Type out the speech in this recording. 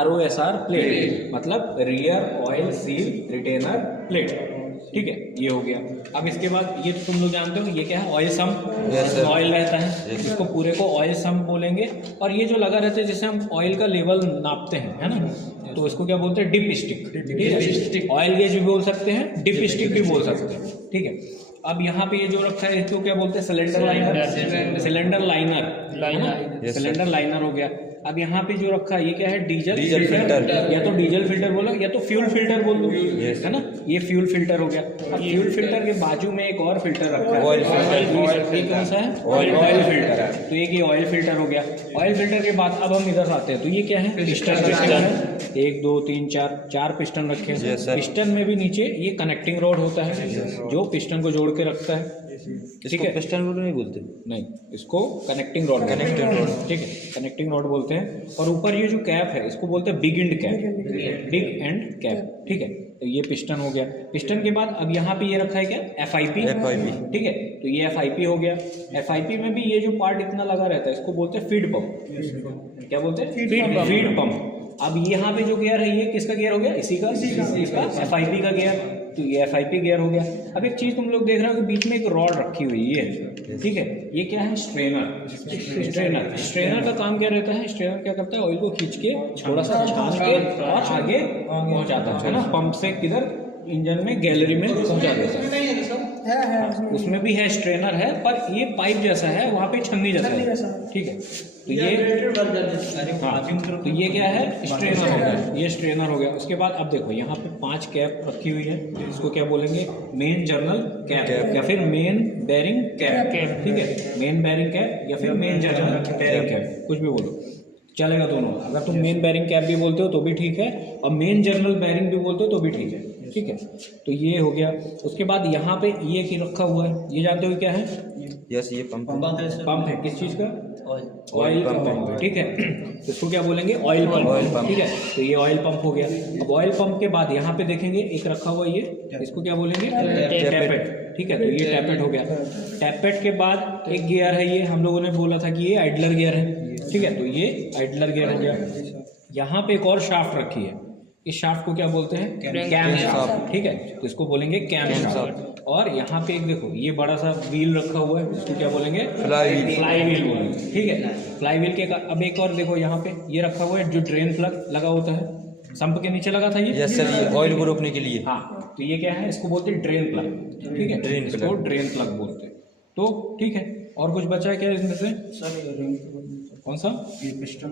ROSR plate, मतलब rear oil seal retainer plate. ठीक है, ये हो गया। अब इसके बाद ये तो तुम लोग जानते हो, ये क्या है, ऑयल सम्प। ऑयल रहता है, इसको पूरे को ऑयल सम्प बोलेंगे। और ये जो लगा रहता है, जैसे हम ऑयल का लेवल नापते हैं, है ना, तो इसको क्या बोलते हैं, डिप स्टिक। ऑयल गेज भी बोल सकते हैं, डिप स्टिक भी बोल सकते हैं। ठीक है, अब यहाँ पे ये जो रखा है इसको क्या बोलते हैं, cylinder liner. Cylinder liner, cylinder liner हो गया। अब यहाँ पे जो रखा है ये क्या है, डीजल फिल्टर, या तो डीजल फिल्टर बोलो या तो फ्यूल फिल्टर बोल दो, है ना, ये फ्यूल फिल्टर हो गया। अब फ्यूल फिल्टर के बाजू में एक और फिल्टर रखा है, ऑयल फिल्टर। ये कौन सा है, ऑयल फिल्टर है। तो ये ऑयल फिल्टर हो गया। ऑयल फिल्टर के बाद अब हम इधर आते हैं, तो ये क्या है, पिस्टन रखा है, 1 2 3 4 पिस्टन रखे हैं। पिस्टन में भी नीचे ये कनेक्टिंग रॉड होता है जो पिस्टन को जोड़ के रखता है। ठीक है, पिस्टन रॉड नहीं बोलते, नहीं, इसको कनेक्टिंग रॉड, ठीक है, कनेक्टिंग रॉड बोलते हैं। और ऊपर ये जो कैप है इसको बोलते हैं big and cap, big and cap. ठीक है, तो ये पिस्टन हो गया। पिस्टन के बाद अब यहाँ पे ये रखा है क्या, FIP। ठीक है, तो ये FIP हो गया। FIP में भी ये जो पार्ट इतना लगा रहता है इसको बोलते हैं फीड पंप। क्या बोलते हैं, फीड पंप। अब यहाँ पे जो गियर है ये किसका गियर हो गया, इसी का FIP का गियर। तो ये FIP गियर हो गया। अब एक चीज तुम लोग देख रहे हो कि बीच में एक रॉड रखी हुई है, ठीक है, ये क्या है, स्ट्रेनर। स्ट्रेनर का काम क्या रहता है, स्ट्रेनर क्या करता है, ऑयल को खींच के थोड़ा सा छान के और आगे पहुंचाता है ना, पंप से किधर, इंजन में, गैलरी में पहुंचा देता है। उसमें भी है, स्ट्रेनर है, पर ये पाइप जैसा है, वहाँ पे छन्नी जैसा है। ठीक है, तो ये तो ये क्या है, स्ट्रेनर हो गया, ये स्ट्रेनर हो गया। उसके बाद अब देखो यहाँ पे 5 कैप रखी हुई है, इसको क्या बोलेंगे, मेन जर्नल कैप या फिर मेन बेरिंग कैप। ठीक है, मेन बेरिंग कैप या फिर मेन जर्नल बेरिंग कैप, कुछ भी बोलो चलेगा दोनों। अगर तुम मेन बेरिंग कैप भी बोलते हो तो भी ठीक है, और मेन जर्नल बेरिंग भी बोलते हो तो भी ठीक है। ठीक है, तो ये हो गया। उसके बाद यहाँ पे ये की रखा हुआ है, ये जानते हो क्या है, यस, ये पंप है, किस चीज़ का, ऑयल पंप। ठीक है, इसको क्या बोलेंगे, ऑयल पंप। ठीक है, तो ये ऑयल पंप हो गया। अब ऑयल पंप के बाद यहाँ पे देखेंगे एक रखा हुआ ये, इसको क्या बोलेंगे, टैपेट। ठीक है, तो ये टैपेट हो गया। टैपेट के बाद एक गियर है, ये हम लोगों ने बोला था कि ये आइडलर गियर है। ठीक है, तो ये आइडलर गियर हो गया। यहाँ पे एक और शाफ्ट रखी है, इस शाफ्ट को क्या बोलते हैं, कैम शाफ्ट। ठीक है, तो इसको बोलेंगे कैम शाफ्ट। और यहाँ पे एक देखो ये बड़ा सा व्हील रखा हुआ है, इसको क्या बोलेंगे, फ्लाई व्हील बोलेंगे। ठीक है, फ्लाई व्हील के अब एक और देखो यहाँ पे ये रखा हुआ है जो ड्रेन प्लग लगा होता है, संप के नीचे लगा था ये। यस सर, ये ऑयल को रोकने के लिए। हाँ, तो ये क्या है, इसको बोलते हैं ड्रेन प्लग। ठीक है, इसको ड्रेन प्लग बोलते हैं। तो ठीक है, और कुछ बचा है क्या इसमें से, कौन सा, ये पिस्टन